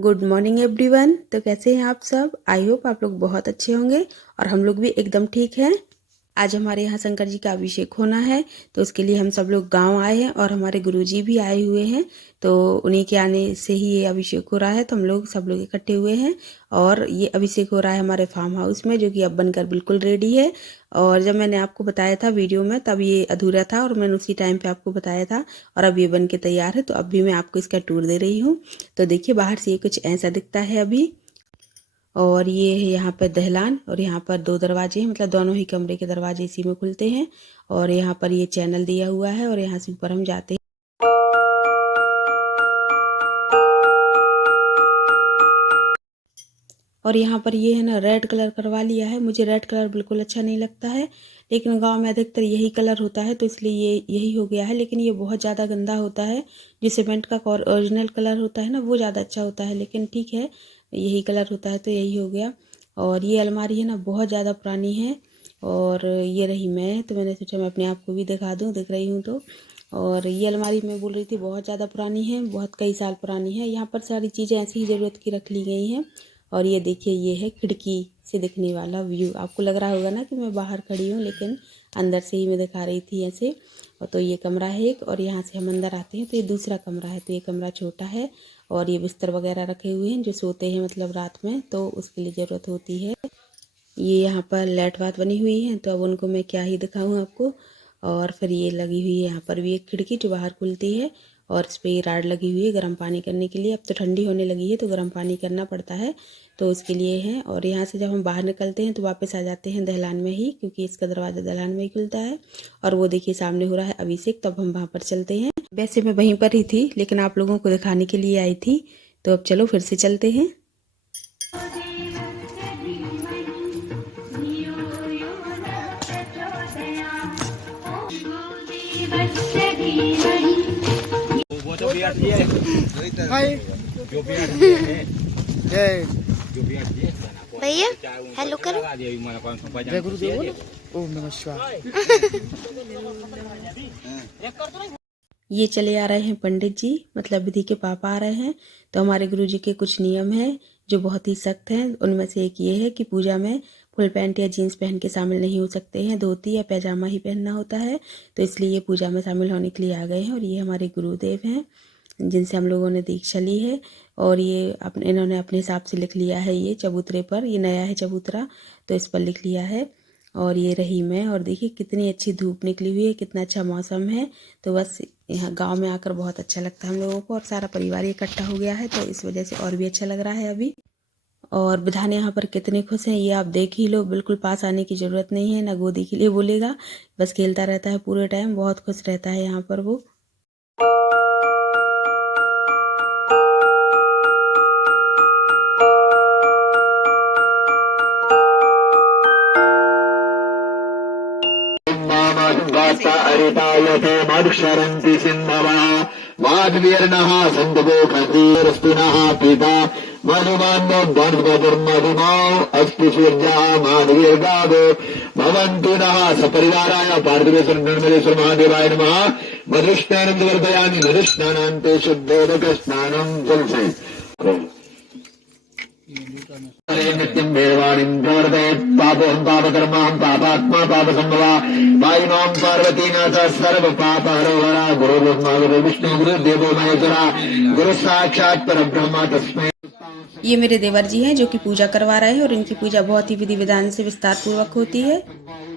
Good morning everyone. तो कैसे हैं आप सब? आई होप आप लोग बहुत अच्छे होंगे और हम लोग भी एकदम ठीक हैं। आज हमारे यहाँ शंकर जी का अभिषेक होना है, तो उसके लिए हम सब लोग गांव आए हैं और हमारे गुरुजी भी आए हुए हैं। तो उन्हीं के आने से ही ये अभिषेक हो रहा है, तो हम लोग सब लोग इकट्ठे हुए हैं। और ये अभिषेक हो रहा है हमारे फार्म हाउस में, जो कि अब बनकर बिल्कुल रेडी है। और जब मैंने आपको बताया था वीडियो में, तब ये अधूरा था और मैंने उसी टाइम पे आपको बताया था। और अब ये बन के तैयार है, तो अब भी मैं आपको इसका टूर दे रही हूँ। तो देखिए, बाहर से ये कुछ ऐसा दिखता है अभी। और ये है यहाँ पर दहलान, और यहाँ पर 2 दरवाजे हैं, मतलब दोनों ही कमरे के दरवाजे इसी में खुलते हैं। और यहाँ पर ये चैनल दिया हुआ है और यहाँ से ऊपर हम जाते हैं। और यहाँ पर ये है ना, रेड कलर करवा लिया है। मुझे रेड कलर बिल्कुल अच्छा नहीं लगता है, लेकिन गांव में अधिकतर यही कलर होता है, तो इसलिए ये यही हो गया है। लेकिन ये बहुत ज़्यादा गंदा होता है। जो सीमेंट का ओरिजिनल कलर होता है ना, वो ज़्यादा अच्छा होता है, लेकिन ठीक है, यही कलर होता है तो यही हो गया। और ये अलमारी है ना, बहुत ज़्यादा पुरानी है। और ये रही मैं, तो मैंने सोचा मैं अपने आप को भी दिखा दूँ, दिख रही हूँ तो। और ये अलमारी मैं बोल रही थी बहुत ज़्यादा पुरानी है, बहुत कई साल पुरानी है। यहाँ पर सारी चीज़ें ऐसी ही ज़रूरत की रख ली गई हैं। और ये देखिए, ये है खिड़की से दिखने वाला व्यू। आपको लग रहा होगा ना कि मैं बाहर खड़ी हूँ, लेकिन अंदर से ही मैं दिखा रही थी ऐसे। और तो ये कमरा है एक, और यहाँ से हम अंदर आते हैं तो ये दूसरा कमरा है। तो ये कमरा छोटा है और ये बिस्तर वगैरह रखे हुए हैं, जो सोते हैं मतलब रात में, तो उसके लिए ज़रूरत होती है। ये यहाँ पर लेट वाट बनी हुई है, तो अब उनको मैं क्या ही दिखाऊँ आपको। और फिर ये लगी हुई है यहाँ पर भी एक खिड़की, जो बाहर खुलती है। और इस पर ये राड लगी हुई है गर्म पानी करने के लिए। अब तो ठंडी होने लगी है, तो गर्म पानी करना पड़ता है, तो उसके लिए है। और यहाँ से जब हम बाहर निकलते हैं तो वापस आ जाते हैं दहलान में ही, क्योंकि इसका दरवाज़ा दहलान में ही खुलता है। और वो देखिए सामने हो रहा है अभिषेक, तब हम वहाँ पर चलते हैं। वैसे मैं वहीं पर ही थी, लेकिन आप लोगों को दिखाने के लिए आई थी। तो अब चलो फिर से चलते हैं। भैया हेलो करो। जय गुरुदेव बोलो। ओम नमः शिवाय। ये चले आ रहे हैं पंडित जी, मतलब विधि के पापा आ रहे हैं। तो हमारे गुरु जी के कुछ नियम हैं जो बहुत ही सख्त हैं। उनमें से एक ये है कि पूजा में फुल पैंट या जीन्स पहन के शामिल नहीं हो सकते हैं, धोती या पैजामा ही पहनना होता है। तो इसलिए ये पूजा में शामिल होने के लिए आ गए हैं। और ये हमारे गुरुदेव हैं, जिनसे हम लोगों ने दीक्षा ली है। और ये इन्होंने अपने हिसाब से लिख लिया है, ये चबूतरे पर, ये नया है चबूतरा, तो इस पर लिख लिया है। और ये रही मैं, और देखिए कितनी अच्छी धूप निकली हुई है, कितना अच्छा मौसम है। तो बस यहाँ गांव में आकर बहुत अच्छा लगता है हम लोगों को, और सारा परिवार इकट्ठा हो गया है, तो इस वजह से और भी अच्छा लग रहा है अभी। और विधान यहाँ पर कितने खुश हैं, ये आप देख ही लो। बिल्कुल पास आने की ज़रूरत नहीं है, ना गोदी के लिए बोलेगा, बस खेलता रहता है पूरे टाइम, बहुत खुश रहता है यहाँ पर वो। मरुक्षरन्ति सिन्धवः वाग्वीर्णः सन्तपोखतीरस्तिनः पिता मनुमान्वद्वन्द्वधर्मधिमौ अस्ति सूर्यः मानवीर्गावो भवन्तु नः सपरिवाराय पार्थिवेश्वर नर्मदेश्वर महादेवाय नमः। मधुस्नानं वर्धयामि, मधुस्नानान्ते शुद्धोदकस्नानं जलसे नित्यं वेदवाणीं प्रवर्तयेत्। पापोऽहं पापकर्माहं पापात्मा पापसम्भवा। वायुनां पार्वतीनाथ सर्वपापहरो हरा। गुरुर्ब्रह्मा गुरुर्विष्णु गुरुर्देवो महेश्वरा। गुरु साक्षात् परब्रह्म तस्मै। ये मेरे देवर जी हैं, जो कि पूजा करवा रहे हैं, और इनकी पूजा बहुत ही विधि विधान से विस्तार पूर्वक होती है।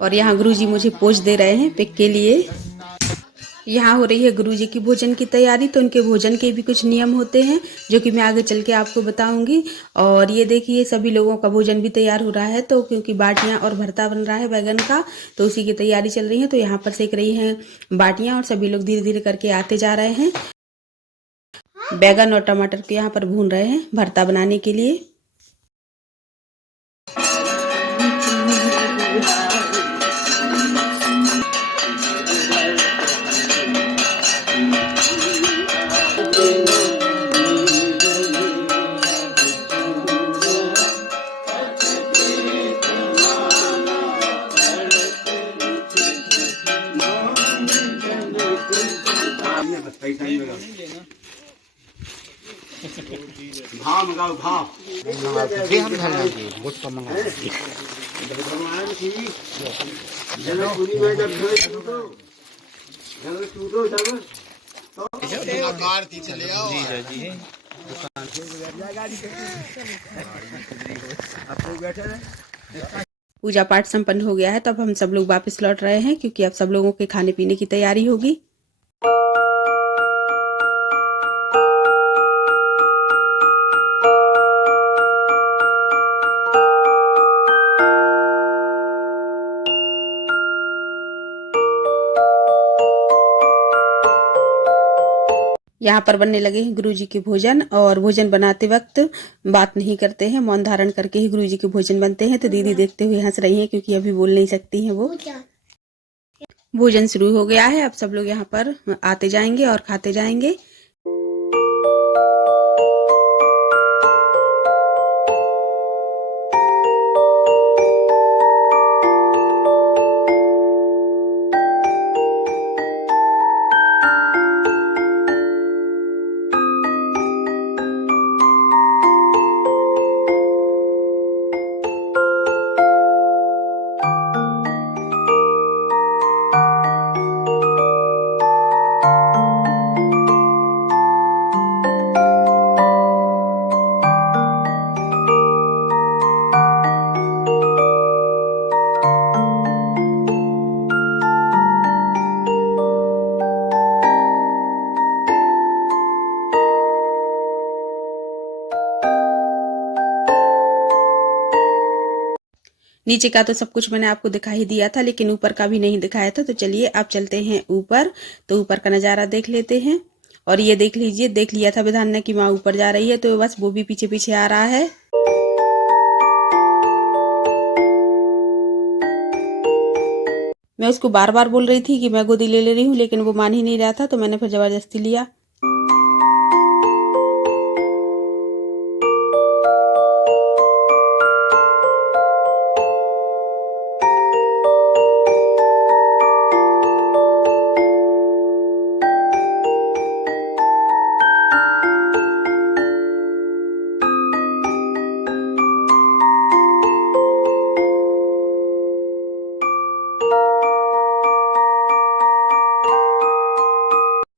और यहाँ गुरु जी मुझे पोज दे रहे हैं पिक के लिए। यहाँ हो रही है गुरु जी की भोजन की तैयारी, तो उनके भोजन के भी कुछ नियम होते हैं, जो कि मैं आगे चल के आपको बताऊंगी। और ये देखिए, सभी लोगों का भोजन भी तैयार हो रहा है, तो क्योंकि बाटियां और भरता बन रहा है बैगन का, तो उसी की तैयारी चल रही है। तो यहाँ पर सेक रही हैं बाटियां, और सभी लोग धीरे धीरे करके आते जा रहे हैं। बैगन और टमाटर को यहाँ पर भून रहे हैं भरता बनाने के लिए। भाव मंगाओ भाव दे हम धर लेंगे वोट का मंगा भगवान की जनकपुरी में जब टूटो तब चले आओ पूजा पाठ संपन्न हो गया है, तब हम सब लोग वापस लौट रहे हैं क्योंकि अब सब लोगों के खाने पीने की तैयारी होगी। यहाँ पर बनने लगे हैं गुरुजी के भोजन, और भोजन बनाते वक्त बात नहीं करते हैं, मौन धारण करके ही गुरुजी के भोजन बनते हैं। तो दीदी देखते हुए हंस रही हैं क्योंकि अभी बोल नहीं सकती हैं वो। भोजन शुरू हो गया है, अब सब लोग यहाँ पर आते जाएंगे और खाते जाएंगे। नीचे का तो सब कुछ मैंने आपको दिखा ही दिया था, लेकिन ऊपर का भी नहीं दिखाया था। तो चलिए अब चलते हैं ऊपर, तो ऊपर का नज़ारा देख लेते हैं। और ये देख लीजिए, देख लिया था विधान ने कि माँ ऊपर जा रही है, तो बस वो भी पीछे पीछे आ रहा है। मैं उसको बार बार बोल रही थी कि मैं गोदी ले रही हूँ, लेकिन वो मान ही नहीं रहा था, तो मैंने फिर जबरदस्ती लिया।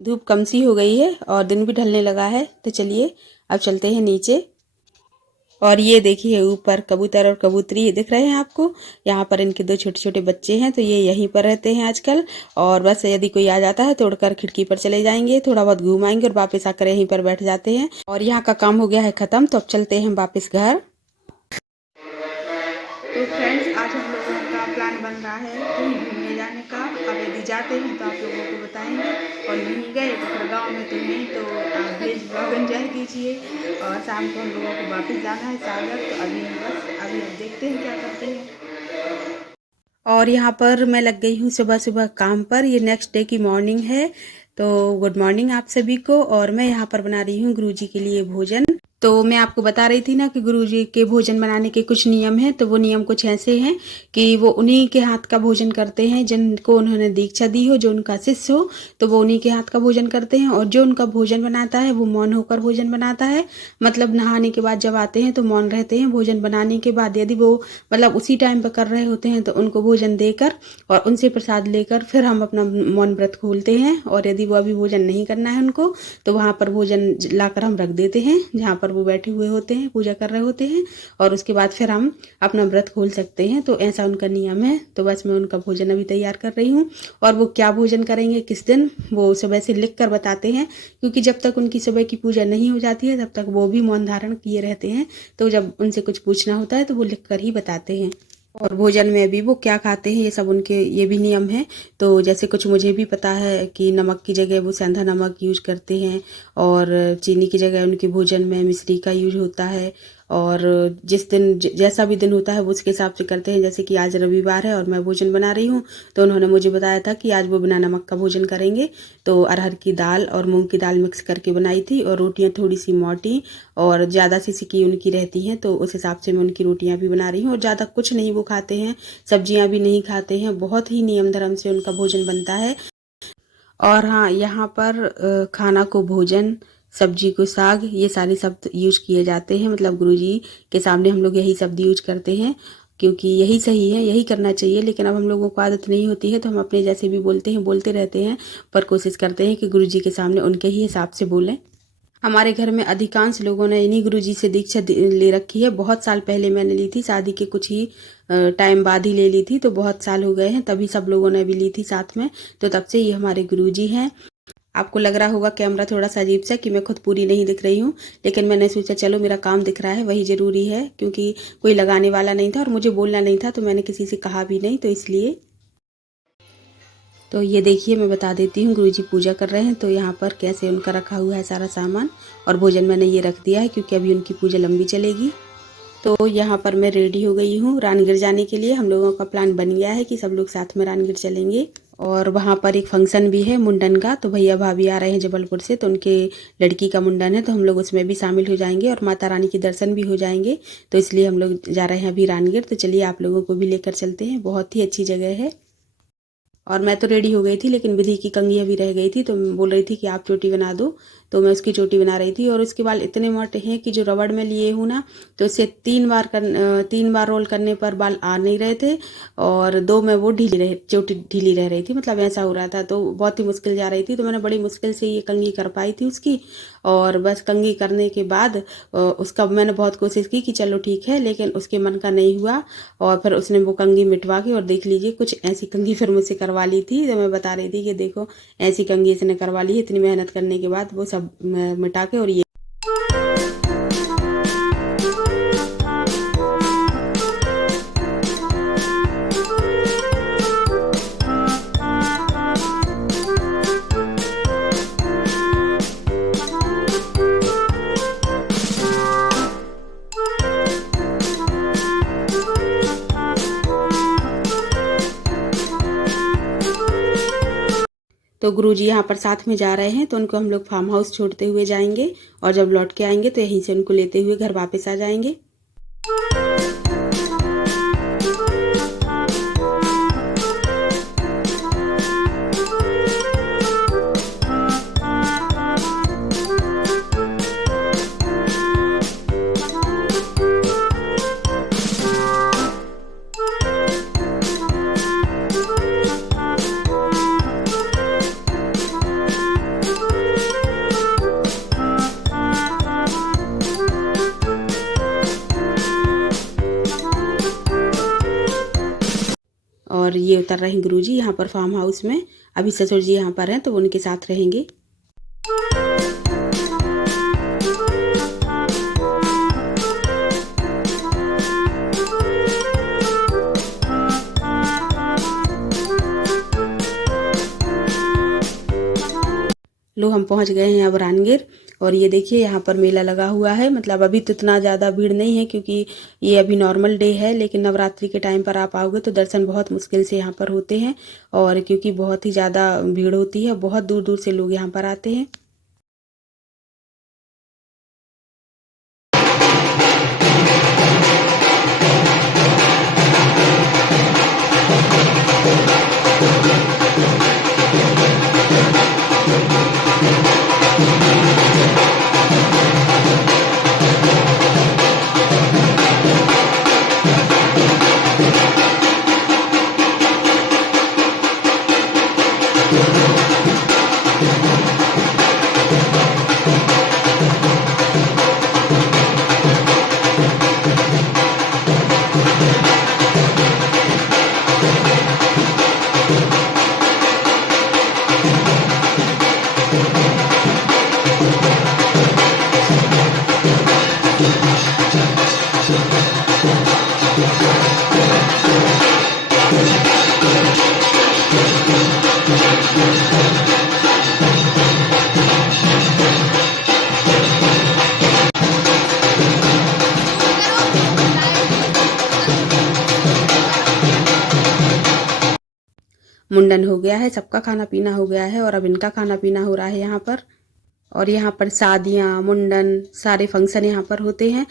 धूप कम सी हो गई है और दिन भी ढलने लगा है, तो चलिए अब चलते हैं नीचे। और ये देखिए ऊपर कबूतर और कबूतरी दिख रहे हैं आपको। यहाँ पर इनके दो छोटे छोटे बच्चे हैं, तो ये यहीं पर रहते हैं आजकल। और बस यदि कोई आ जाता है तो उड़कर खिड़की पर चले जाएंगे, थोड़ा बहुत घूमाएंगे और वापस आकर यहीं पर बैठ जाते हैं। और यहाँ का काम हो गया है खत्म, तो अब चलते हैं वापस घर। तो फ्रेंड्स, आज हम लोगों का प्लान बन रहा है कहीं घूमने जाने का। अब यदि जाते हैं तो आप लोगों को बताएंगे, और नहीं गए तो फिर गाँव में तो नहीं, तो आप प्लीज़ ब्लॉग एंजॉय कीजिए। और शाम को हम लोगों को वापस जाना है सागर, तो अभी अब देखते हैं क्या करते हैं। और यहाँ पर मैं लग गई हूँ सुबह सुबह काम पर। ये नेक्स्ट डे की मॉर्निंग है, तो गुड मॉर्निंग आप सभी को। और मैं यहाँ पर बना रही हूँ गुरुजी के लिए भोजन। तो मैं आपको बता रही थी ना कि गुरुजी के भोजन बनाने के कुछ नियम हैं। तो वो नियम कुछ ऐसे हैं कि वो उन्हीं के हाथ का भोजन करते हैं जिनको उन्होंने दीक्षा दी हो, जो उनका शिष्य हो, तो वो उन्हीं के हाथ का भोजन करते हैं। और जो उनका भोजन बनाता है वो मौन होकर भोजन बनाता है। मतलब नहाने के बाद जब आते हैं तो मौन रहते हैं। भोजन बनाने के बाद यदि वो मतलब उसी टाइम पर कर रहे होते हैं तो उनको भोजन देकर और उनसे प्रसाद लेकर फिर हम अपना मौन व्रत खोलते हैं। और यदि वो अभी भोजन नहीं करना है उनको, तो वहाँ पर भोजन लाकर हम रख देते हैं जहाँ पर वो बैठे हुए होते हैं, पूजा कर रहे होते हैं। और उसके बाद फिर हम अपना व्रत खोल सकते हैं। तो ऐसा उनका नियम है। तो बस मैं उनका भोजन अभी तैयार कर रही हूँ। और वो क्या भोजन करेंगे किस दिन, वो सुबह से लिख कर बताते हैं, क्योंकि जब तक उनकी सुबह की पूजा नहीं हो जाती है तब तक वो भी मौन धारण किए रहते हैं। तो जब उनसे कुछ पूछना होता है तो वो लिख कर ही बताते हैं। और भोजन में भी वो क्या खाते हैं ये सब उनके ये भी नियम है। तो जैसे कुछ मुझे भी पता है कि नमक की जगह वो सेंधा नमक यूज करते हैं, और चीनी की जगह उनके भोजन में मिश्री का यूज होता है। और जिस दिन जैसा भी दिन होता है वो उसके हिसाब से करते हैं। जैसे कि आज रविवार है और मैं भोजन बना रही हूँ, तो उन्होंने मुझे बताया था कि आज वो बिना नमक का भोजन करेंगे। तो अरहर की दाल और मूंग की दाल मिक्स करके बनाई थी, और रोटियाँ थोड़ी सी मोटी और ज़्यादा सी सिकी उनकी रहती हैं, तो उस हिसाब से मैं उनकी रोटियाँ भी बना रही हूँ। और ज़्यादा कुछ नहीं वो खाते हैं, सब्जियाँ भी नहीं खाते हैं। बहुत ही नियम धर्म से उनका भोजन बनता है। और हाँ, यहाँ पर खाना को भोजन, सब्जी को साग, ये सारे शब्द यूज किए जाते हैं। मतलब गुरुजी के सामने हम लोग यही शब्द यूज करते हैं क्योंकि यही सही है, यही करना चाहिए। लेकिन अब हम लोगों को आदत नहीं होती है तो हम अपने जैसे भी बोलते हैं, बोलते रहते हैं, पर कोशिश करते हैं कि गुरुजी के सामने उनके ही हिसाब से बोलें। हमारे घर में अधिकांश लोगों ने इन्हीं गुरुजी से दीक्षा ले रखी है। बहुत साल पहले मैंने ली थी, शादी के कुछ ही टाइम बाद ही ले ली थी, तो बहुत साल हो गए हैं। तभी सब लोगों ने भी ली थी साथ में, तो तब से ये हमारे गुरुजी हैं। आपको लग रहा होगा कैमरा थोड़ा सा अजीब सा कि मैं खुद पूरी नहीं दिख रही हूँ, लेकिन मैंने सोचा चलो मेरा काम दिख रहा है वही ज़रूरी है, क्योंकि कोई लगाने वाला नहीं था और मुझे बोलना नहीं था, तो मैंने किसी से कहा भी नहीं, तो इसलिए। तो ये देखिए मैं बता देती हूँ, गुरुजी पूजा कर रहे हैं, तो यहाँ पर कैसे उनका रखा हुआ है सारा सामान, और भोजन मैंने ये रख दिया है क्योंकि अभी उनकी पूजा लंबी चलेगी। तो यहाँ पर मैं रेडी हो गई हूँ रानगिर जाने के लिए। हम लोगों का प्लान बन गया है कि सब लोग साथ में रानगिर चलेंगे, और वहाँ पर एक फंक्शन भी है मुंडन का। तो भैया भाभी आ रहे हैं जबलपुर से, तो उनके लड़की का मुंडन है, तो हम लोग उसमें भी शामिल हो जाएंगे और माता रानी के दर्शन भी हो जाएंगे। तो इसलिए हम लोग जा रहे हैं अभी रानगिर। तो चलिए आप लोगों को भी लेकर चलते हैं, बहुत ही अच्छी जगह है। और मैं तो रेडी हो गई थी, लेकिन विधि की कंघी अभी रह गई थी, तो बोल रही थी कि आप चोटी बना दो, तो मैं उसकी चोटी बना रही थी। और उसके बाल इतने मोटे हैं कि जो रबड़ में लिए हूँ ना, तो इसे 3 बार रोल करने पर बाल आ नहीं रहे थे, और 2 में वो चोटी ढीली रह रही थी, मतलब ऐसा हो रहा था। तो बहुत ही मुश्किल जा रही थी, तो मैंने बड़ी मुश्किल से ये कंघी कर पाई थी उसकी। और बस कंघी करने के बाद उसका मैंने बहुत कोशिश की कि चलो ठीक है, लेकिन उसके मन का नहीं हुआ, और फिर उसने वो कंघी मिटवा के, और देख लीजिए कुछ ऐसी कंघी फिर मुझसे करवा ली थी। तो मैं बता रही थी कि देखो ऐसी कंघी इसने करवा ली है, इतनी मेहनत करने के बाद वो सब मिटा के। और ये तो गुरुजी यहाँ पर साथ में जा रहे हैं, तो उनको हम लोग फार्म हाउस छोड़ते हुए जाएंगे, और जब लौट के आएंगे तो यहीं से उनको लेते हुए घर वापस आ जाएंगे। और ये उतर रहे हैं गुरुजी यहाँ पर फार्म हाउस में। अभी ससुर जी यहाँ पर हैं, तो उनके साथ रहेंगे। लो हम पहुंच गए हैं अब रानगिर, और ये देखिए यहाँ पर मेला लगा हुआ है। मतलब अभी तो इतना ज़्यादा भीड़ नहीं है क्योंकि ये अभी नॉर्मल डे है, लेकिन नवरात्रि के टाइम पर आप आओगे तो दर्शन बहुत मुश्किल से यहाँ पर होते हैं, और क्योंकि बहुत ही ज़्यादा भीड़ होती है, बहुत दूर दूर से लोग यहाँ पर आते हैं। मुंडन हो गया है, सबका खाना पीना हो गया है, और अब इनका खाना पीना हो रहा है यहाँ पर। और यहाँ पर शादियाँ, मुंडन, सारे फंक्शन यहाँ पर होते हैं।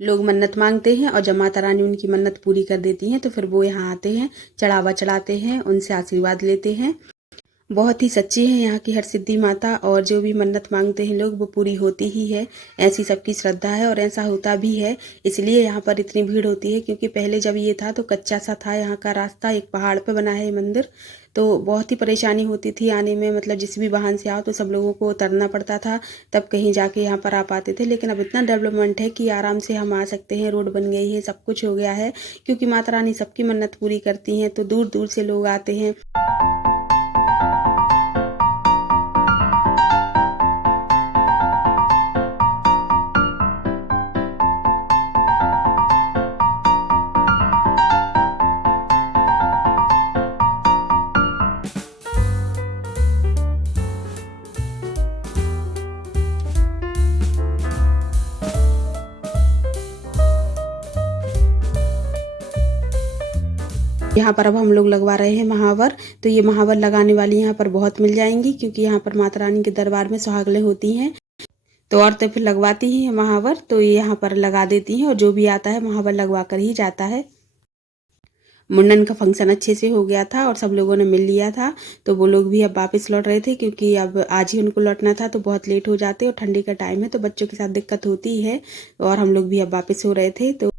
लोग मन्नत मांगते हैं, और जब माता रानी उनकी मन्नत पूरी कर देती हैं तो फिर वो यहाँ आते हैं, चढ़ावा चढ़ाते हैं, उनसे आशीर्वाद लेते हैं। बहुत ही सच्ची है यहाँ की हरसिद्धि माता, और जो भी मन्नत मांगते हैं लोग वो पूरी होती ही है, ऐसी सबकी श्रद्धा है और ऐसा होता भी है। इसलिए यहाँ पर इतनी भीड़ होती है, क्योंकि पहले जब ये था तो कच्चा सा था यहाँ का रास्ता, एक पहाड़ पे बना है ये मंदिर, तो बहुत ही परेशानी होती थी आने में। मतलब जिस भी वाहन से आओ तो सब लोगों को उतरना पड़ता था, तब कहीं जाके यहाँ पर आ पाते थे। लेकिन अब इतना डेवलपमेंट है कि आराम से हम आ सकते हैं, रोड बन गई है, सब कुछ हो गया है, क्योंकि माता रानी सबकी मन्नत पूरी करती हैं, तो दूर दूर से लोग आते हैं। यहाँ पर अब हम लोग लगवा रहे हैं महावर। तो ये महावर लगाने वाली यहाँ पर बहुत मिल जाएंगी, क्योंकि यहाँ पर माता रानी के दरबार में सुहागलें होती हैं, तो औरतें फिर लगवाती हैं महावर, तो ये यहाँ पर लगा देती हैं, और जो भी आता है महावर लगवा कर ही जाता है। मुंडन का फंक्शन अच्छे से हो गया था और सब लोगों ने मिल लिया था, तो वो लोग भी अब वापस लौट रहे थे, क्योंकि अब आज ही उनको लौटना था, तो बहुत लेट हो जाते और ठंडी का टाइम है तो बच्चों के साथ दिक्कत होती है, और हम लोग भी अब वापस हो रहे थे। तो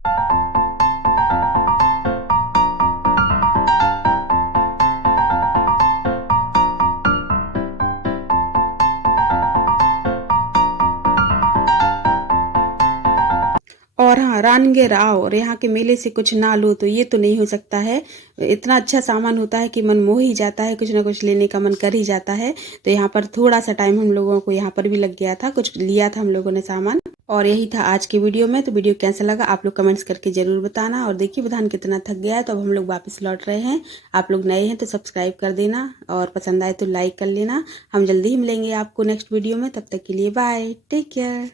और हाँ, रानगे आओ और यहाँ के मेले से कुछ ना लो तो ये तो नहीं हो सकता है। इतना अच्छा सामान होता है कि मन मोह ही जाता है, कुछ ना कुछ लेने का मन कर ही जाता है। तो यहाँ पर थोड़ा सा टाइम हम लोगों को यहाँ पर भी लग गया था, कुछ लिया था हम लोगों ने सामान। और यही था आज की वीडियो में। तो वीडियो कैसा लगा आप लोग कमेंट्स करके जरूर बताना। और देखिए बुधान कितना थक गया है, तो अब हम लोग वापस लौट रहे हैं। आप लोग नए हैं तो सब्सक्राइब कर देना, और पसंद आए तो लाइक कर लेना। हम जल्दी ही मिलेंगे आपको नेक्स्ट वीडियो में, तब तक के लिए बाय, टेक केयर।